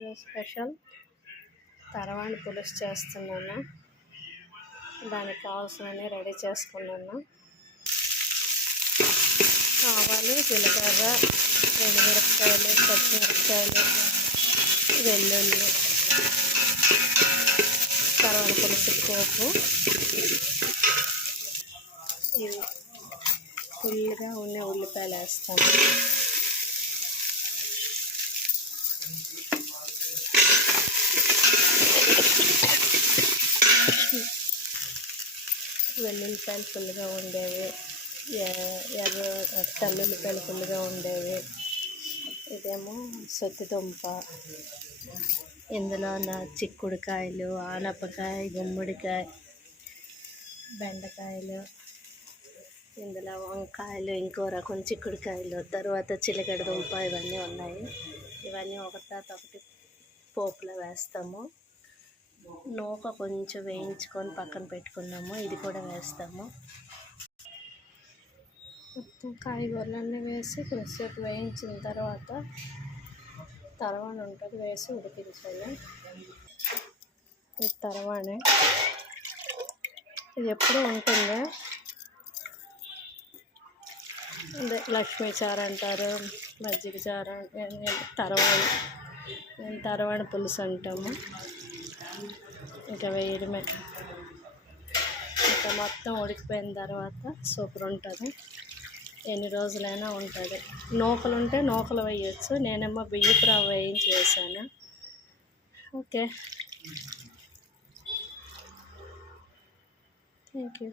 Special తరవాణి పులుసు చేస్తున్నాను. దానికి కావాల్సినవి రెడీ చేసుకున్నాను. ఆవాలు, జీలకర్ర, ఎండుమిరపకాయలు, పచ్చిమిరపకాయలు, వెల్లుల్లి, తరవాణి పులుసు పోపు, ఇవి ఫుల్గా ఉన్న ఉల్లిపాయలు వేస్తాము. వెల్లుల్లిపాయలు ఫుల్గా ఉండేవి, ఎర్ర తెల్లుల్లిపాయలు ఫుల్గా ఉండేవి. ఇదేమో సొత్తిదుంప, ఇందులో చిక్కుడుకాయలు, ఆనపకాయ, గుమ్మడికాయ, బెండకాయలు, ఇందులో వంకాయలు, ఇంకో రకం చిక్కుడుకాయలు, తర్వాత చిలకడ దుంప, ఇవన్నీ ఉన్నాయి. ఇవన్నీ ఒకటి తర్వాత ఒకటి పోపులో వేస్తాము. నూక కొంచెం వేయించుకొని పక్కన పెట్టుకున్నాము, ఇది కూడా వేస్తాము. మొత్తం కాయగూరలన్నీ వేసి కొంచెంసేపు వేయించిన తర్వాత తరవాణి ఉంటుంది, వేసి ఉడికించాలి. ఇది తరవాణి, ఇది ఎప్పుడూ ఉంటుంది. అదే లక్ష్మీ చారు అంటారు, మజ్జిగ చారు, తరవాణి పులుసు అంటాము. ఇంకా వేయడమే. ఇంకా మొత్తం ఉడికిపోయిన తర్వాత సూపర్ ఉంటుంది. ఎన్ని రోజులైనా ఉంటుంది. నూకలు ఉంటే నూకలు వేయచ్చు, నేనేమో బియ్యపు రవ్వ వేయించి వేసాను. Okay, thank you.